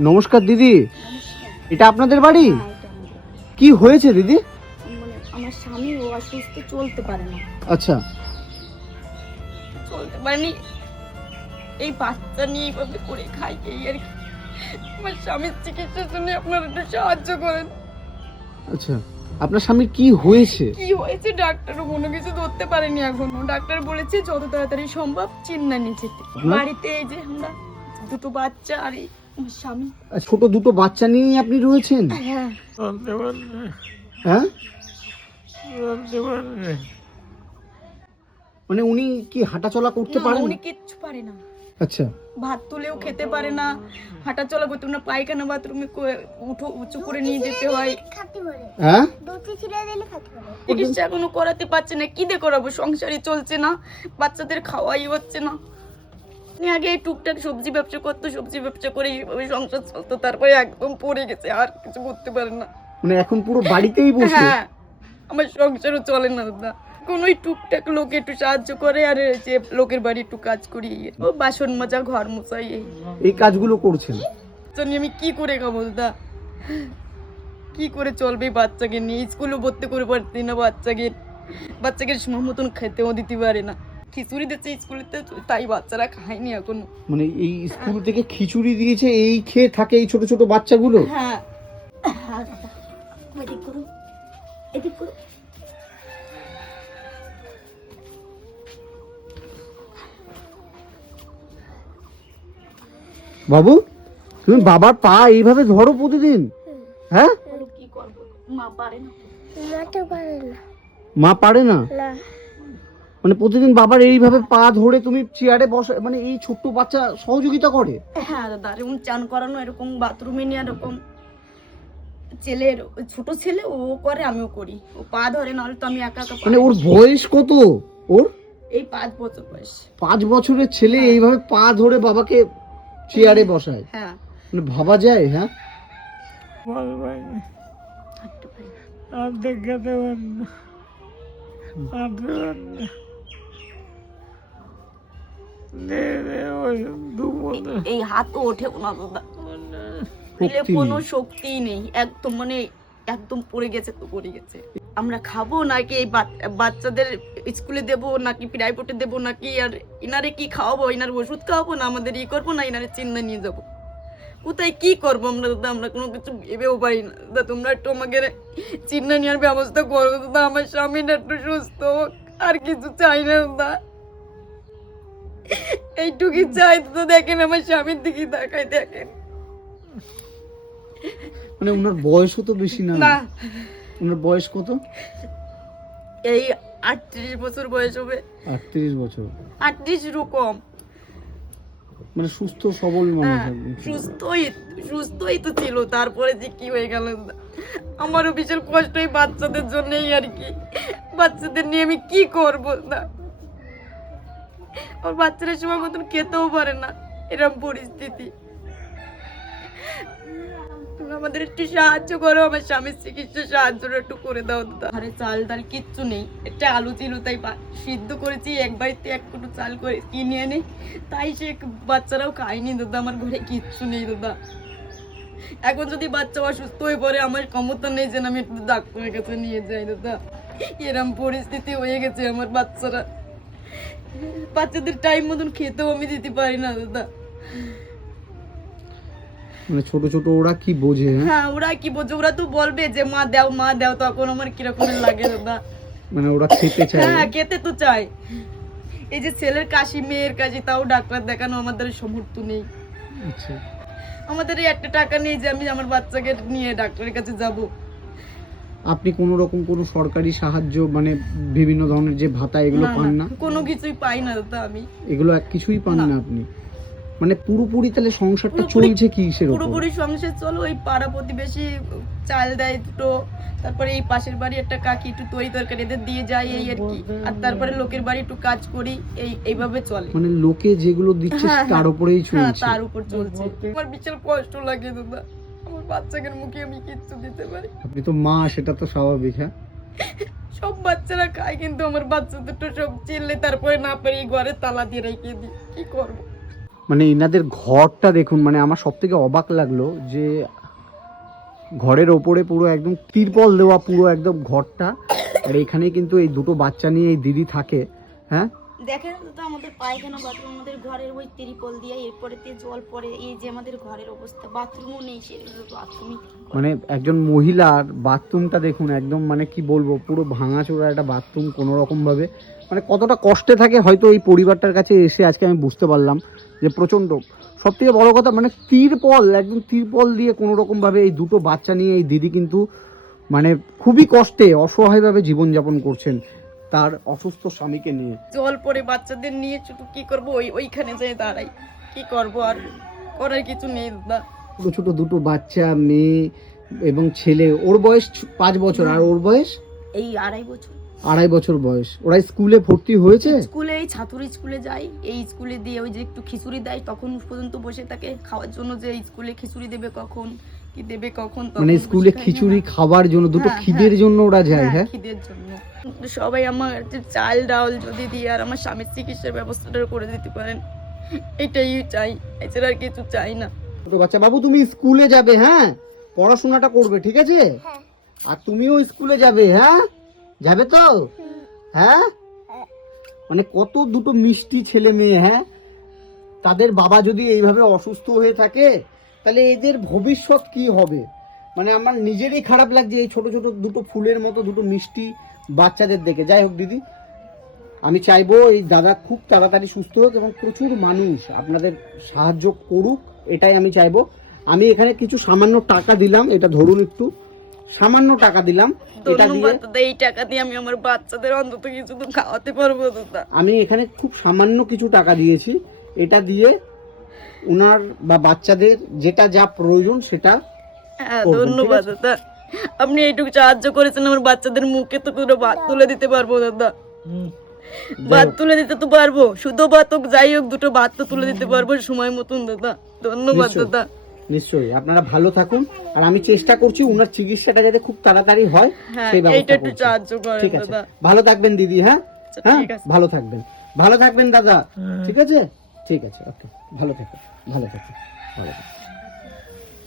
নমস্কার দিদি, নমস্কার। এটা আপনাদের বাড়ি? হ্যাঁ, এটা আমাদের বাড়ি। কি হয়েছে দিদি? আমার স্বামী ও অসুস্থ, চলতে পারে না। আচ্ছা, চলতে পারেনি, এই বাচ্চা নিয়ে এইভাবে করে খাই এই আর কি। আমার স্বামীর চিকিৎসার জন্য আপনারা একটু সাহায্য করেন। আচ্ছা, আপনার স্বামীর কি হয়েছে? কি হয়েছে ডাক্তারও কোনো কিছু ধরতে পারেনি এখনো। ডাক্তার বলেছে যত তাড়াতাড়ি সম্ভব চেন্নাই নিয়ে যেতে। বাড়িতে এই যে আমরা দুটো বাচ্চা আর এই আমার স্বামী। ছোট দুটো বাচ্চা নিয়ে আপনি রয়েছেন? হ্যাঁ, হ্যাঁ, মানে উনি কি হাঁটাচলা করতে না, পারেন? উনি কিচ্ছু পারে না। আচ্ছা, ভাত তুলেও খেতে পারে না, হাঁটা চলা করতে না, পায়খানা বাথরুমে উঠো উঁচু করে নিয়ে যেতে হয়। হ্যাঁ, চিকিৎসা এখনো করাতে পারছে না, কি দিয়ে করাবো? সংসারই চলছে না, বাচ্চাদের খাওয়াই হচ্ছে না। আগে এই টুকটাক সবজি ব্যবসা করতো, সবজি ব্যবসা করে এইভাবে সংসার চলতো, তারপরে একদম পড়ে গেছে, আর কিছু করতে পারে না। মানে এখন পুরো বাড়িতেই বসে? হ্যাঁ, আমার সংসারও চলে না দাদা। কোন ওই টুকটাক লোক একটু সাহায্য করে, আর যে লোকের বাড়ি একটু কাজ করি, ও বাসন মাজা, ঘর মোছাই, এই কাজগুলো করছেন? জানি আমি কি করে খাবো দাদা, কি করে চলবে বাচ্চাকে নিয়ে? স্কুলে ভর্তি করে পারছি না বাচ্চাকে সময় মতন খেতেও দিতে পারে না। খিচুড়ি দিচ্ছে স্কুলেতে, তাই বাচ্চারা খায়নি এখনো। মানে এই স্কুল থেকে খিচুড়ি দিয়েছে, এই খেয়ে থাকে এই ছোট ছোট বাচ্চাগুলো? হ্যাঁ, হ্যাঁ দাদা, এদিক করো, এদিক করো। বাবু, তুমি বাবার পা এইভাবে ধরো প্রতিদিন? হ্যাঁ, বলো কি করবো, মা পারে না। মা পারে না? মানে প্রতিদিন বাবার এইভাবে পা ধরে তুমি চেয়ারে বসা, মানে এই ছোট্ট বাচ্চা সহযোগিতা করে? হ্যাঁ দাদা, এরকম চান করানো, এরকম বাথরুমে নিয়ে এরকম ছেলের, ছোট ছেলে ও করে, আমিও করি। ও পা ধরে, নাহলে তো আমি একা একা মানে পারি ওর না। বয়স কত? ওর এই 5 বছর বয়স। 5 বছরের ছেলে এইভাবে পা ধরে বাবাকে চেয়ারে বসায়? হ্যাঁ, মানে ভাবা যায়? হ্যাঁ, হাঁটতে পারি। এই হাত তো ওঠেও না দাদা, দিলে শক্তি কোনো নেই। শক্তিই নেই, একদম মানে একদম পড়ে গেছে তো পড়ে গেছে। আমরা খাবো নাকি এই বাচ্চাদের স্কুলে দেবো, নাকি প্রাইভেটে দেবো, নাকি আর ইনারে কি খাওয়াবো? ইনার ওষুধ খাওয়াবো, না আমাদের ই করবো, না ইনারে চেন্নাই নিয়ে যাবো? কোথায় কি করবো আমরা দাদা? আমরা কোনো কিছু ভেবেও পারি না দাদা। তোমরা একটু আমাকে চেন্নাই নেওয়ার ব্যবস্থা করো দাদা। আমার স্বামীটা একটু সুস্থ হোক, আর কিছু চাই না দাদা, এইটুকুই চাই দাদা। দেখেন আমার স্বামীর দিকে তাকাই, দেখেন। মানে ওনার বয়সও তো বেশি না। না, ওনার বয়স কত? এই 38 বছর বয়স হবে। 38 বছর? 38 রকম। মানে সুস্থ সবল মানুষ হ্যাঁ, একদম। সুস্থই তো ছিল, তারপরে যে কি হয়ে গেল। আমারও বিশাল কষ্ট এই বাচ্চাদের জন্যই আর কি। বাচ্চাদের নিয়ে আমি কি করব না? ওর বাচ্চারা সময় মতন খেতেও পারে না, এরকম পরিস্থিতি। তোমরা আমাদের একটু সাহায্য করো, আমার স্বামীর চিকিৎসা সাহায্যটা একটু করে দাও দাদা। ঘরে চাল ডাল কিচ্ছু নেই, একটা আলু ছিল তাই সিদ্ধ করেছি, এক বাড়িতে এক কুটো চাল করে কিনে এনে, তাই সে বাচ্চারাও খায়নি দাদা। আমার ঘরে কিচ্ছু নেই দাদা। এখন যদি বাচ্চা অসুস্থ হয়ে পড়ে, আমার ক্ষমতা নেই যে আমি একটু ডাক্তারের কাছে নিয়ে যাই দাদা। এরম পরিস্থিতি হয়ে গেছে আমার। বাচ্চাদের টাইম মতন খেতেও আমি দিতে পারি না দাদা। মানে ছোট ছোট ওরা কি বোঝে? হ্যাঁ, ওরা কি বোঝে? ওরা তো বলবে যে মা দাও মা দাও, তখন আমার কিরকম লাগে দাদা। মানে ওরা খেতে চায়? হ্যাঁ, খেতে তো চাই। এই যে ছেলের কাশি, মেয়ের কাশি, তাও ডাক্তার দেখানো আমাদের সামর্থ্য নেই। আচ্ছা, আমাদের এই একটা টাকা নেই যে আমি আমার বাচ্চাকে নিয়ে ডাক্তারের কাছে যাব। আপনি কোনো রকম কোনো সরকারি সাহায্য, মানে বিভিন্ন ধরনের যে ভাতা, এগুলো পান না? কোনো কিছুই পাই না দাদা আমি। এগুলো কিছুই পান না। না আপনি? মানে পুরোপুরি তাহলে সংসারটা পুরোপুরি- চলছে কি সেরকম? পুরোপুরি সংসার চলো, ওই পাড়া প্রতিবেশী চাল দেয় দুটো, তারপরে এই পাশের বাড়ি একটা কাকি একটু তরি তরকারি এদের দিয়ে যায়, এই আর কি। আর তারপরে লোকের বাড়ি একটু কাজ করি, এইভাবে চলে। মানে লোকে যেগুলো দিচ্ছে হ্যাঁ, তার উপরেই হ্যাঁ, চলছে? তার উপর চলছে। আমার বিশাল কষ্ট লাগে দাদা, আমার বাচ্চাকে মুখে আমি কিচ্ছু দিতে পারি। আপনি তো মা, সেটা তো স্বাভাবিক। হ্যাঁ, সব বাচ্চারা খায়, কিন্তু আমার বাচ্চা দুটো সব চিল্লে, তারপরে না পারি ঘরে তালা দিয়ে রেখে দিই, কি করবো? মানে ইনাদের ঘরটা দেখুন, মানে আমার সব থেকে অবাক লাগলো যে ঘরের ওপরে পুরো একদম তিরপল দেওয়া পুরো একদম ঘরটা, আর এখানে কিন্তু এই দুটো বাচ্চা নিয়ে এই দিদি থাকে। হ্যাঁ, দেখেন তো আমাদের পায়খানা বাথরুম আমাদের ঘরের ওই ত্রিপল দিয়ে এরপরে জল পড়ে, এই যে আমাদের ঘরের অবস্থা, বাথরুমও নেই, সে বাথরুমই মানে একজন মহিলার বাথরুমটা দেখুন একদম, মানে কি বলবো, পুরো ভাঙাচোরা একটা বাথরুম কোনো রকম ভাবে, মানে কতটা কষ্টে থাকে হয়তো এই পরিবারটার কাছে এসে আজকে আমি বুঝতে পারলাম যে প্রচণ্ড। সব থেকে বড় কথা, মানে তিরপল, একদম তিরপল দিয়ে কোনো রকম ভাবে এই দুটো বাচ্চা নিয়ে এই দিদি কিন্তু মানে খুবই কষ্টে অসহায়ভাবে জীবনযাপন করছেন তার অসুস্থ স্বামীকে নিয়ে। জল পড়ে বাচ্চাদের নিয়ে শুধু কি করবো, ওইখানে যেয়ে দাঁড়াই, কি করবো, আর করার কিছু নেই দাদা। ছোট ছোট দুটো বাচ্চা, মেয়ে এবং ছেলে, ওর বয়স 5 বছর আর ওর বয়স এই 2.5 বছর। 2.5 বছর বয়স। ওরা স্কুলে ভর্তি হয়েছে? স্কুলে এই ছাতুরি স্কুলে যায়, এই স্কুলে দিয়ে ওই যে একটু খিচুড়ি দেয়, তখন পর্যন্ত বসে থাকে খাওয়ার জন্য, যে স্কুলে খিচুড়ি দেবে কখন, কি দেবে কখন, মানে স্কুলে খিচুড়ি খাওয়ার জন্য, দুটো খিদের জন্য ওরা যায়? হ্যাঁ, খিদের জন্য। সবাই আমার চাল ডাল যদি দিয়ে আর আমার স্বামীর চিকিৎসার ব্যবস্থাটা করে দিতে পারেন, এটাই চাই, এছাড়া আর কিছু চাই না। ছোট বাচ্চা, বাবু তুমি স্কুলে যাবে, হ্যাঁ, পড়াশোনাটা করবে, ঠিক আছে? আর তুমিও স্কুলে যাবে, হ্যাঁ, যাবে তো? হ্যাঁ, মানে কত দুটো মিষ্টি ছেলে মেয়ে, হ্যাঁ, তাদের বাবা যদি এইভাবে অসুস্থ হয়ে থাকে তাহলে এদের ভবিষ্যৎ কি হবে? মানে আমার নিজেরই খারাপ লাগছে এই ছোট ছোট দুটো ফুলের মতো দুটো মিষ্টি বাচ্চাদের দেখে। যাই হোক দিদি, আমি চাইবো এই দাদা খুব তাড়াতাড়ি সুস্থ হোক এবং প্রচুর মানুষ আপনাদের সাহায্য করুক, এটাই আমি চাইবো। আমি এখানে কিছু সামান্য টাকা দিলাম, এটা ধরুন, একটু সামান্য টাকা দিলাম, এটা দিয়ে ধন্যবাদ দাদা, এই টাকা দিয়ে আমি আমার বাচ্চাদের অন্তত কিছু তো খাওয়াতে পারবো দাদা। আমি এখানে খুব সামান্য কিছু টাকা দিয়েছি, এটা দিয়ে উনার বা বাচ্চাদের যেটা যা প্রয়োজন সেটা হ্যাঁ, করবেন, ধন্যবাদ ঠিক আছে? দাদা, আপনি এইটুকু সাহায্য করেছেন, আমার বাচ্চাদের মুখে তো পুরো ভাত তুলে দিতে পারবো দাদা, ভাত তুলে দিতে তো পারবো, শুধু ভাত হোক যাই হোক, দুটো ভাত তো তুলে দিতে পারবো সময় মতন দাদা। ধন্যবাদ নিশ্চয়ই। দাদা। নিশ্চয়ই, আপনারা ভালো থাকুন, আর আমি চেষ্টা করছি উনার চিকিৎসাটা যাতে খুব তাড়াতাড়ি হয় হ্যাঁ, সেই এইটা ব্যবস্থা একটু করছি। সাহায্য করেন ঠিক আছে, দাদা। ভালো থাকবেন দিদি। হ্যাঁ, আচ্ছা, হ্যাঁ, ঠিক আছে। ভালো থাকবেন, ভালো থাকবেন দাদা। ঠিক আছে, ঠিক আছে, ওকে, ভালো থাকুন, ভালো থাকুন, ভালো থাকুন।